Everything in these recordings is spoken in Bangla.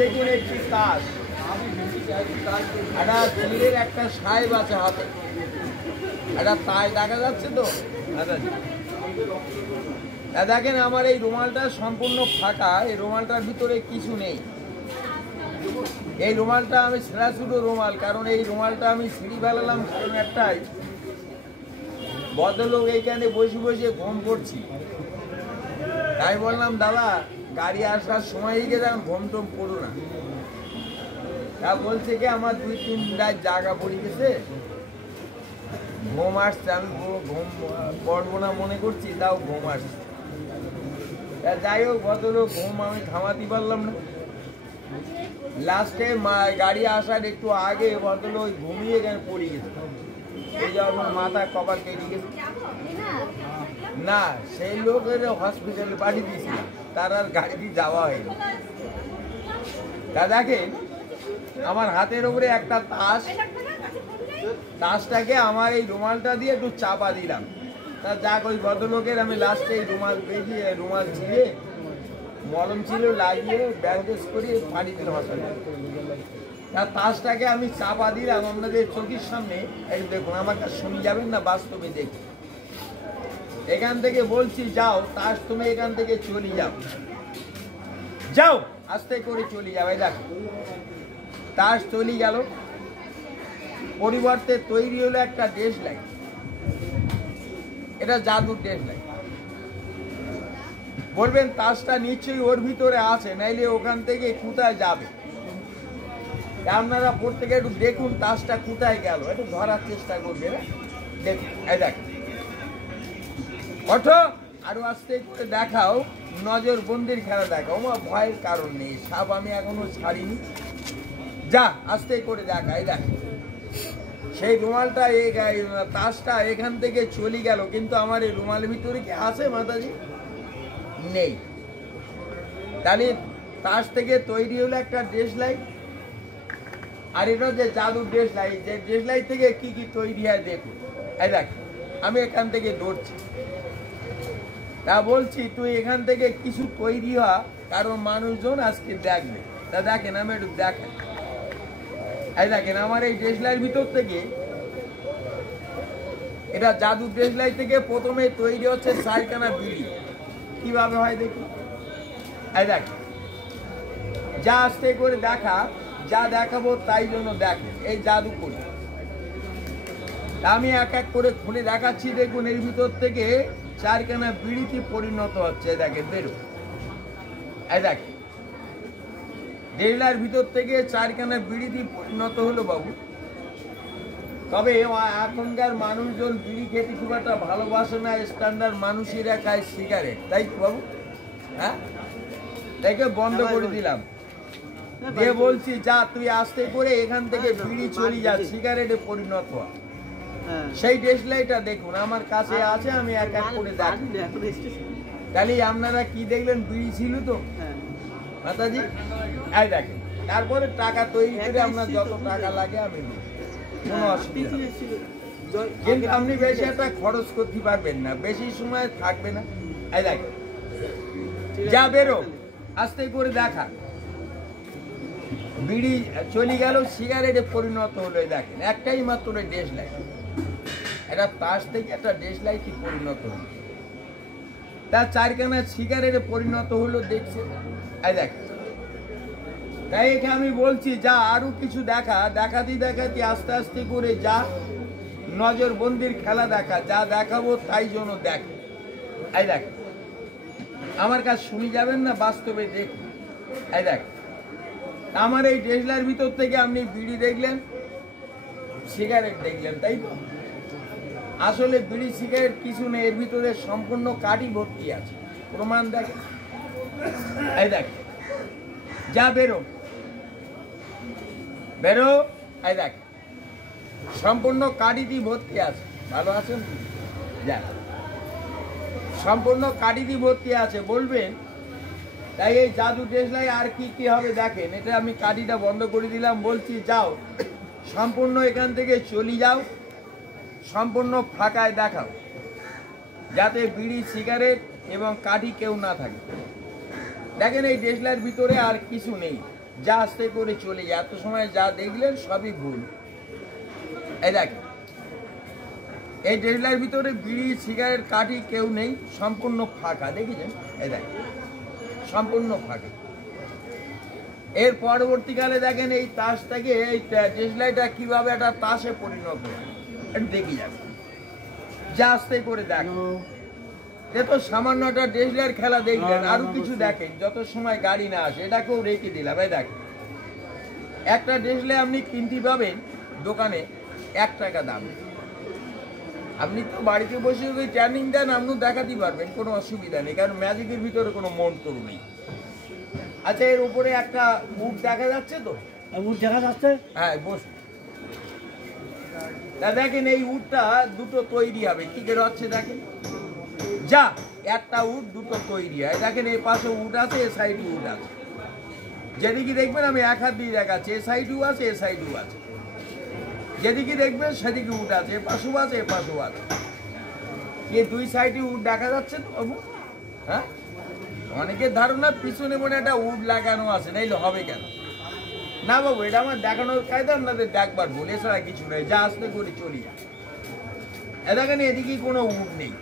দেখুন একটি কাজ, একটা ছেলের একটা সাহেব আছে হাতে, একটা তাই দেখা যাচ্ছে তো। দেখেন আমার এই রুমালটা সম্পূর্ণ ফাঁকা, এই রুমালটার ভিতরে কিছু নেই। এই রুমালটা আমি ছেঁড়া ছুটো রুমাল, কারণ এই রুমালটা আমি ছিঁড়ি ফেলালাম কারণ একটাই, ভদ্রলোক এইখানে বসে বসে ঘুম করছি, তাই বললাম দাদা গাড়ি আসার সময় হয়ে গেছে, ঘুম টুম পড়ো না। তা বলছে কি আমার 2-3 রাত জায়গা পড়ে গেছে, ঘুম আসছে, আমি ঘুম পড়বো না মনে করছি, তাও ঘুম আসছে। যাই হোক ভদ্রলোক ঘুম আমি থামাতে পারলাম না। লাস্টে গাড়ি আসার একটু আগে ভদ্রলোক ঘুমিয়ে পড়ে গেছে, এই যখন মাথা কপাল কেটে গেছে। না সেই লোকের হসপিটালে পাঠিয়ে দিয়েছিলাম, তার আর গাড়ি দিয়ে যাওয়া হয়নি। তা দেখেন আমার হাতের উপরে একটা তাস, তাসটাকে আমার এই রুমালটা দিয়ে একটু চাপা দিলাম। তা যাক ওই ভদ্রলোকের আমি লাস্টে এই রুমাল বেরিয়ে রুমাল ছিঁড়ে মলম ছিল লাগিয়ে ব্যান্ডেজ করিয়ে পাঠিয়ে দিলাম হসপিটালে। তার তাসটাকে আমি চাপা দিলাম আপনাদের চোখের সামনে, একটু দেখুন, আমার কাছে শুনে যাবেন না, বাস্তবে দেখুন। এখান থেকে বলছি যাও তাস, তুমি এখান থেকে চলে যাও, যাও আস্তে করে চলে যাও। এই দেখো তাস চলে গেল, পরিবর্তে তৈরি হলো একটা ড্রেস লাইট। এটা জাদুর ড্রেস লাইট। বলবেন তাসটা নিশ্চয়ই ওর ভিতরে আছে, নাইলে ওখান থেকে কোথায় যাবে। আপনারা প্রত্যেকে একটু দেখুন তাসটা কোথায় গেল, একটু ধরার চেষ্টা করবে। দেখুন এই দেখ, ওঠো আরো আস্তে করে দেখাও, নজর বন্দির খেলা দেখাও। আমার ভয়ের কারণ নেই, সাপ আমি এখনো ছাড়িনি, যা আস্তে করে দেখা। এই দেখ সেই রুমালটা, এই তাসটা এখান থেকে চলে গেল, কিন্তু আমার এই রুমালের ভিতরে কি আছে মাতাজি? নেই। তাহলে তাস থেকে তৈরি হলো একটা ড্রেস লাইট, আর এটা যে জাদুর ড্রেস লাইট, যে ড্রেস লাইট থেকে কি কি তৈরি হয় দেখুন। এই দেখ আমি এখান থেকে দৌড়ছি, তা বলছি তুই এখান থেকে কিছু তৈরি হ, কারণ মানুষজন আজকে দেখবে। তা দেখেন আমি একটু দেখেন, এই দেখেন আমার এই ড্রেস লাইট ভিতর থেকে, এটা জাদু ড্রেস লাইট থেকে প্রথমে তৈরি হচ্ছে 4খানা বিড়ি। কিভাবে হয় দেখি, এই দেখ, যা আস্তে করে দেখা, যা দেখাবো তাই জন্য দেখেন, এই জাদু করি আমি এক এক করে খুলে দেখাচ্ছি। দেখুন এর ভিতর থেকে 4খানা বিড়িতে পরিণত হচ্ছে, দেখেন বেরো। এই দেখ ডেলার ভিতর থেকে 4খানা বিড়িতে পরিণত হলো বাবু। তবে এখনকার মানুষজন বিড়ি খেতে খুব একটা ভালোবাসে না, স্ট্যান্ডার্ড মানুষেরা খায় সিগারেট, তাই তো বাবু? হ্যাঁ, তাইকে বন্ধ করে দিলাম, দিয়ে বলছি যা তুই আস্তে করে এখান থেকে বিড়ি চলে যা, সিগারেটে পরিণত হওয়া। সেই ড্রেস লাইটটা দেখুন আমার কাছে আছে, আমি এক এক করে দেখি। তাহলে আপনারা কি দেখলেন, বিড়ি ছিল তো মাতাজি। এই দেখেন তারপরে টাকা তৈরি করে আপনার যত টাকা লাগে আমি নিই, কোনো অসুবিধা নেই। কিন্তু আপনি বেশি একটা খরচ করতে পারবেন না, বেশি সময় থাকবে না। এই দেখেন যা বেরো, আস্তে করে দেখা, বিড়ি চলে গেল, সিগারেটে পরিণত হলো। দেখেন একটাই মাত্র ড্রেস লাইট, এটা তাস থেকে একটা ড্রেস লাইটে পরিণত হলো, তার 4খানা সিগারেটে পরিণত হলো, দেখছে। এই দেখ, তাই একে আমি বলছি যা আরো কিছু দেখা, দেখাতে দেখাতে আস্তে আস্তে করে যা, নজর বন্দির খেলা দেখা, যা দেখাবো তাই জন্য দেখ। এই দেখ আমার কাছে শুনে যাবেন না, বাস্তবে দেখুন। এই দেখ আমার এই ড্রেসলার ভিতর থেকে আপনি বিড়ি দেখলেন, সিগারেট দেখলেন, তাই তো? আসলে বিড়ি সিগারেট কিছু নেই, এর ভিতরে সম্পূর্ণ কাঠি ভর্তি আছে, প্রমাণ দেখ। এই দেখ যা বেরো, বেরো। এই দেখ সম্পূর্ণ কাঠিটি ভর্তি আছে, ভালো আছেন? যা সম্পূর্ণ কাঠিটি ভর্তি আছে। বলবেন তাই এই জাদু ড্রেসলাই আর কি কি হবে দেখেন। এটা আমি কাঠিটা বন্ধ করে দিলাম, বলছি যাও সম্পূর্ণ এখান থেকে চলে যাও, সম্পূর্ণ ফাঁকায় দেখাও, যাতে বিড়ি সিগারেট এবং কাঠি কেউ না থাকে। দেখেন এই ড্রেসলার ভিতরে আর কিছু নেই, যা আস্তে করে চলে যায়। এত সময় যা দেখলেন সবই ভুল। এই দেখেন, এই দেশলাইয়ের ভিতরে বিড়ি সিগারেট কাঠি কেউ নেই, সম্পূর্ণ ফাঁকা। দেখেছেন? এই দেখেন, সম্পূর্ণ ফাঁকা। এর পরবর্তীকালে দেখেন এই তাস থেকে এই দেশলাইটা কিভাবে একটা তাসে পরিণত হয়, দেখি যাবে, যা আস্তে করে দেখেন। এ তো সামান্য একটা দেশলাইয়ের খেলা দেখলেন, আরো কিছু দেখেন যত সময় গাড়ি না আসে। এটাকেও রেখে দিলাম। এই দেখেন, একটা দেশলাই আপনি কিনতে পাবেন দোকানে 1 টাকা দাম। আপনি তো বাড়িতে বসে যদি ট্যানিং দেন আপনিও দেখাতে পারবেন, কোনো অসুবিধা নেই, কারণ ম্যাজিকের ভিতরে কোনো মন্ত্র নেই। আচ্ছা, এর উপরে একটা উট দেখা যাচ্ছে তো? উট দেখা যাচ্ছে, হ্যাঁ, বসুন। তা দেখেন, এই উটটা দুটো তৈরি হবে। কি করে হচ্ছে দেখেন, যা একটা উট দুটো তৈরি হয়। দেখেন, এই পাশে উট আছে, এ সাইডে উট আছে। যেদিকে দেখবেন আমি এক হাত দিয়ে দেখাচ্ছি, এ সাইডেও আছে, এ সাইডেও আছে। যেদিকে দেখবেন সেদিকে উট আছে, এ পাশেও আছে, এ পাশেও আছে। এই দুই সাইডে উট দেখা যাচ্ছে তো বাবু? হ্যাঁ, অনেকের ধারণা পিছনে মনে একটা উট লাগানো আছে, নাইলে হবে কেন? না বাবু, এটা আমার দেখানোর কায়দা, আপনাদের দেখবার ভুল, এছাড়া কিছু নেই। যা আসতে করে চলি যায়। এ দেখেন, এদিকে কোনো উট নেই,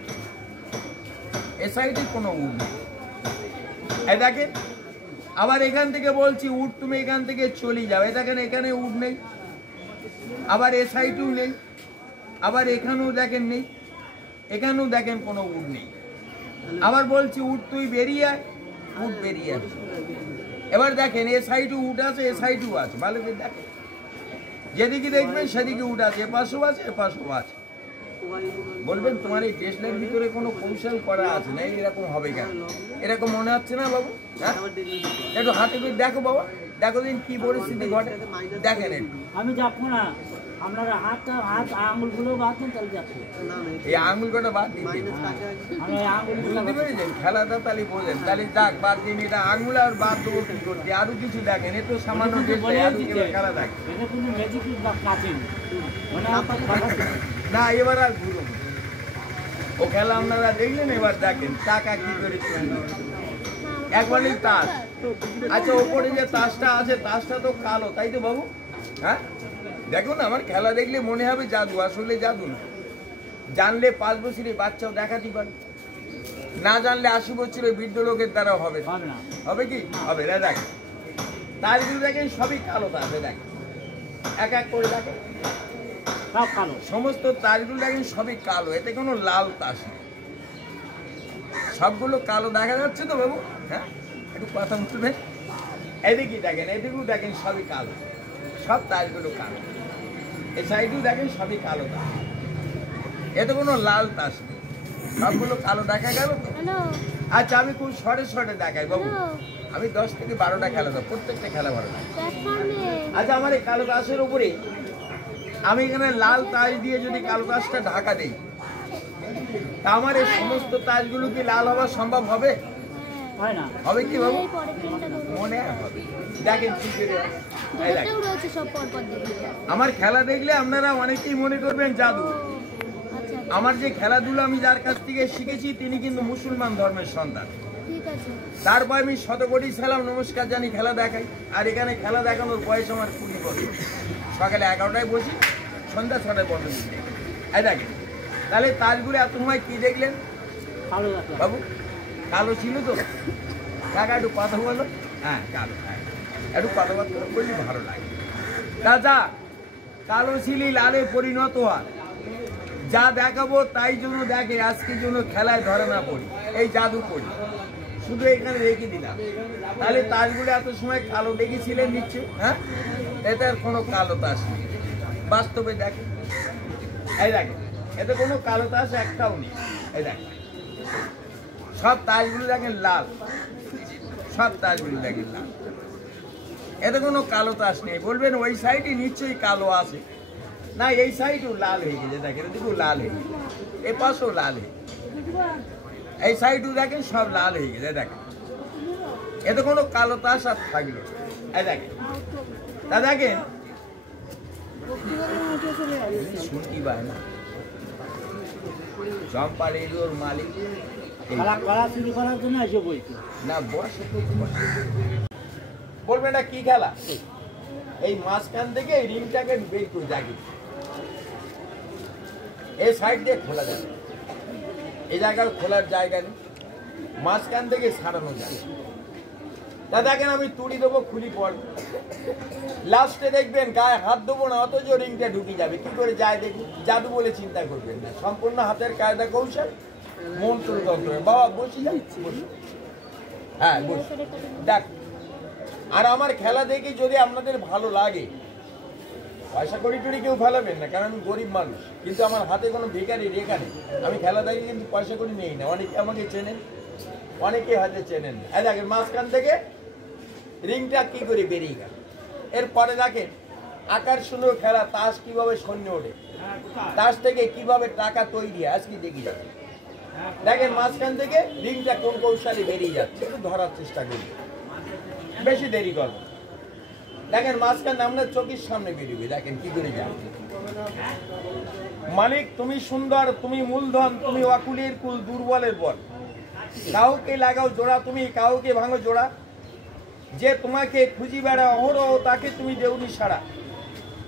এ সাইডে কোনো উট নেই। এ দেখেন, আবার এখান থেকে বলছি উট তুমি এখান থেকে চলে যাও। এ দেখেন, এখানে উট নেই, আবার এ সাইডেও নেই, আবার এখানেও দেখেন নেই, এখানেও দেখেন কোনো উট নেই। আবার বলছি উট তুই বেরিয়ে আয়, উট বেরিয়ে আয়। এবার দেখেন, এ সাইডে উট আছে, এ সাইডেও আছে, ভালো করে দেখেন। যেদিকে দেখবেন সেদিকে উট আছে, এ পাশেও আছে, এ পাশেও আছে। বলবেন তোমার এই দেশলাইয়ের ভিতরে কোনো কৌশল করা আছে না, এরকম হবে কেন? এরকম মনে হচ্ছে না বাবু? হ্যাঁ, একটু হাতে করে দেখো বাবা, দেখো দিন কি পরিস্থিতি ঘটে, দেখেন একটু। আমি যাবো না, আপনারা হাত আঙুলগুলো বাদ দেন, তাহলে যাচ্ছি। এই আঙুল কটা বাদ দিতে বুঝতে পেরেছেন? খেলাটা তাহলে বোঝেন, তাহলে যাক বাদ দিন। এটা আঙুল আর বাদ দেবো কি করতে? আরো কিছু দেখেন, এ তো সামান্য খেলা দেখেন না। এবার আর ঘুরুন, ও খেলা আপনারা দেখলেন, এবার দেখেন টাকা কি করে চলবে। একবারই তাস। আচ্ছা, ওপরে যে তাসটা আছে, তাসটা তো কালো, তাই তো বাবু? হ্যাঁ, দেখুন, আমার খেলা দেখলে মনে হবে জাদু, আসলে জাদু না। জানলে 5 বছরের বাচ্চাও দেখাতে পারে, না জানলে 80 বছরের বৃদ্ধ লোকের দ্বারা হবে না। হবে কি হবে? দেখেন, তারগুলো দেখেন সবই কালো তাস। দেখেন, এক এক করে দেখেন, সব কালো, সমস্ত তারগুলো দেখেন সবই কালো, এতে কোনো লাল তাস নেই, সবগুলো কালো দেখা যাচ্ছে তো বাবু? হ্যাঁ, একটু কথা শুনবেন। এদিকে দেখেন, এদিকেও দেখেন সবই কালো, সব তারগুলো কালো। এই সাইডেও দেখেন সবই কালো তাস, এতে কোনো লাল তাস নেই, সবগুলো কালো দেখা গেল তো? আচ্ছা, আমি খুব শর্টে শর্টে দেখাই বাবু। আমি 10 থেকে 12টা খেলা দেবো, প্রত্যেকটা খেলা ভালো লাগে। আচ্ছা, আমার এই কালো তাসের উপরে আমি এখানে লাল তাস দিয়ে যদি কালো তাসটা ঢাকা দিই, তা আমার এই সমস্ত তাসগুলো কি লাল হওয়া সম্ভব হবে? হবে কি বাবু? মনে হবে। দেখেন কি করে আমার খেলা দেখলে আপনারা অনেকেই মনে করবেন জাদু। আমার যে খেলাধুলো আমি যার কাছ থেকে শিখেছি, তিনি কিন্তু মুসলমান ধর্মের সন্তান। তারপর আমি 100 কোটি সালাম নমস্কার জানি, খেলা দেখাই। আর এখানে খেলা দেখানোর বয়স আমার 20 বছর। সকালে 11টায় বসি, সন্ধ্যা 6টায় বন্ধ দিই। এই দেখেন, তাহলে তাজগুলো এত সময় কি দেখলেন বাবু? কালো ছিল তো? টাকা একটু কথা বলো। হ্যাঁ, কালো। হ্যাঁ, একটু কথাবার্তা বললে ভালো লাগে। দাদা, কালো ছিলি লালে পরিণত হয়। যা দেখাবো তাই জন্য দেখে, আজকের জন্য খেলায় ধরে না পড়ি, এই জাদু করি, শুধু এখানে রেখে দিলাম। তাহলে তাসগুলো এত সময় কালো দেখেছিলেন নিশ্চয়? হ্যাঁ, এটার কোনো কালো তাস নেই, বাস্তবে দেখেন। এই দেখেন, এতে কোনো কালো তাস একটাও নেই। এই দেখেন, সব তাসগুলো দেখেন লাল, সব তাসগুলো দেখেন লাল, এতে কোনো কালো তাস নেই। বলবেন ওই সাইডে নিশ্চয়ই কালো আছে, না, এই সাইডও লাল হয়ে গেছে। দেখেন, এদিকেও লাল হয়ে গেছে, এ পাশেও লাল হয়ে গেছে, এই সাইডও দেখেন সব লাল হয়ে গেছে। দেখেন, এতে কোনো কালো তাস আর থাকলো। এই দেখেন, তা দেখেন শুনতে পায় না, চম্পার এরিওর মালিক না বসে বলবে এটা কি খেলা? এই মাঝখান থেকে এই রিংটাকে বের করে জাগি, এই সাইড দিয়ে খোলা যাবে, এই জায়গার খোলার জায়গা নেই, মাঝখান থেকে সারানো যায়। তা দেখেন আমি তুড়ি দেবো, খুলি পড়, লাস্টে দেখবেন গায়ে হাত দেবো না, অথচ রিংটা ঢুকে যাবে। কি করে যায় দেখুন, জাদু বলে চিন্তা করবেন না, সম্পূর্ণ হাতের কায়দা কৌশল, মন্ত্র তন্ত্র। বাবা বসি যাই, বসি, হ্যাঁ বসি, দেখ। আর আমার খেলা দেখে যদি আপনাদের ভালো লাগে, পয়সা করি টুড়ি কেউ ফেলাবেন না, কারণ আমি গরিব মানুষ, কিন্তু আমার হাতে কোনো ভিখারি রেখা নেই। আমি খেলা দেখে কিন্তু পয়সা করি নেই না, অনেকে আমাকে চেনেন, অনেকে হয়তো চেনেন না। এই দেখেন মাঝখান থেকে রিংটা কি করে বেরিয়ে গেল। এরপরে দেখেন আকার সুন্দর খেলা, তাস কিভাবে সৈন্য ওঠে, তাস থেকে কিভাবে টাকা তৈরি হয়, আজকে দেখি যাচ্ছে। দেখেন মাঝখান থেকে রিংটা কোন কৌশলে বেরিয়ে যাচ্ছে, একটু ধরার চেষ্টা করি, বেশি দেরি করবো। দেখেন মাঝখান আপনার চোখের সামনে বেরোবে, দেখেন কি করে যায়। মালিক তুমি সুন্দর, তুমি মূলধন, তুমি অকুলের কুল, দুর্বলের বল, কাউকে লাগাও জোড়া, তুমি কাউকে ভাঙো জোড়া, যে তোমাকে খুঁজি বেড়া অহরহ তাকে তুমি দেউনি সারা,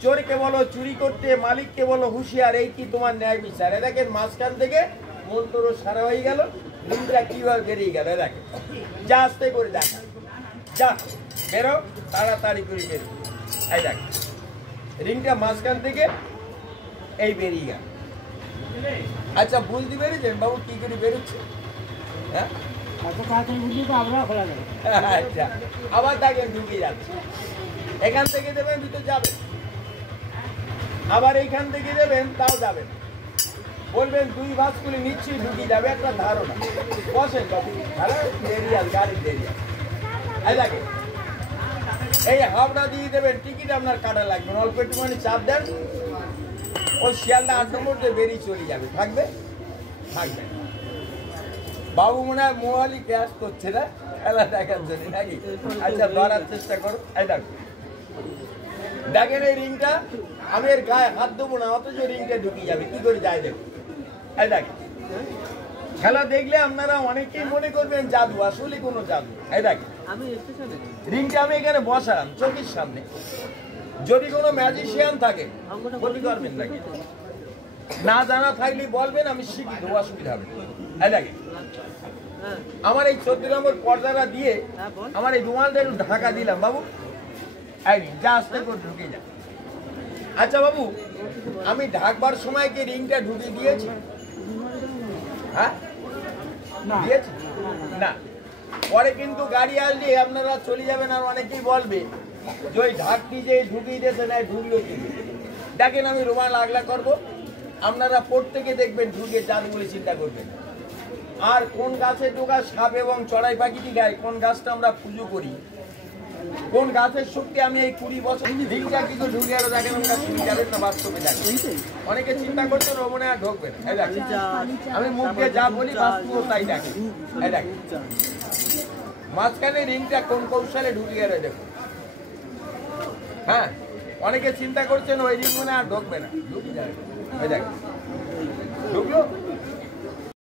চোরকে বলো চুরি করতে, মালিককে বলো হুঁশিয়ার, এই কি তোমার ন্যায় বিচার। দেখেন মাঝখান থেকে মন্ত্র সারা হয়ে গেল, রিংটা কিভাবে বেরিয়ে গেল। দেখেন যা আস্তে করে দেখা, যা বেরো, তাড়াতাড়ি করে বেরো। এই দেখ রিংটা মাঝখান থেকে এই বেরিয়ে গেল। আচ্ছা বুঝতে পেরেছেন বাবু কি করে বেরোচ্ছে? হ্যাঁ আচ্ছা, আবার দেখেন ঢুকে যাচ্ছে, এখান থেকে দেবেন ভিতর যাবে, আবার এইখান থেকে দেবেন তাও যাবেন, বলবেন দুই ভাস করে নিচ্ছি ঢুকে যাবে, একটা ধারণা। বসেন বাবু, দেরিয়াল গাড়ি দেরিয়াল। এই দেখেন এই হাওড়া দিয়ে দেবেন, টিকিট আপনার কাটা লাগবে, অল্প একটুখানি চাপ দেন, ওই শিয়ালটা 8 নম্বর দিয়ে বেরিয়ে চলে যাবে, থাকবে থাকবে। বাবু মনে হয় মোহালি ক্যাশ করছে না খেলা দেখার জন্য নাকি? আচ্ছা ধরার চেষ্টা করো। এই দেখো দেখেন এই রিংটা, আমি এর গায়ে হাত দেবো না, অথচ রিংটা ঢুকে যাবে, কি করে যায় দেখো। এই দেখেন খেলা দেখলে আপনারা অনেকেই মনে করবেন জাদু, আসলে কোনো জাদু। এই দেখেন রিংটা আমি এখানে বসালাম চোখের সামনে, যদি কোনো ম্যাজিশিয়ান থাকে ক্ষতি করবেন নাকি, না জানা থাকলে বলবেন, আমি শিখি দেবো, অসুবিধা হবে। এই দেখেন আমার এই 14 নম্বর পর্দাটা দিয়ে আমার এই রুমালটা একটু ঢাকা দিলাম বাবু, এই যা আস্তে করে ঢুকে যা। আচ্ছা বাবু আমি ঢাকবার সময় কি রিংটা ঢুকে দিয়েছি? হ্যাঁ দিয়েছি না, পরে কিন্তু গাড়ি আসলে আপনারা চলে যাবেন, আর অনেকেই বলবে যে ওই ঢাকটি যে ঢুকিয়ে দিয়েছে না, ঢুকলো কি। দেখেন আমি রুমাল আগলা করবো, আপনারা প্রত্যেকে দেখবেন ঢুকে জাদু বলে চিন্তা করবেন। আর কোন গাছে ঢোকা সাপ এবং চড়াই পাখিটি গায়ে, কোন গাছটা আমরা পুজো করি, কোন গাছের শক্তি, আমি এই 20 বছর রিংটা কিন্তু ঢুকে গেল। দেখেন আমরা শুনে যাবেন না, বাস্তবে দেখেন অনেকে চিন্তা করছেন ও মনে হয় ঢুকবে না। এই দেখেন আমি মুখ দিয়ে যা বলি বাস্তব তাই দেখেন। এই দেখেন মাঝখানে রিংটা কোন কৌশলে ঢুকে গেল দেখুন। হ্যাঁ অনেকে চিন্তা করছেন ওই রিং মনে আর ঢুকবে না, ঢুকে যাবে। এই দেখেন ঢুকলো।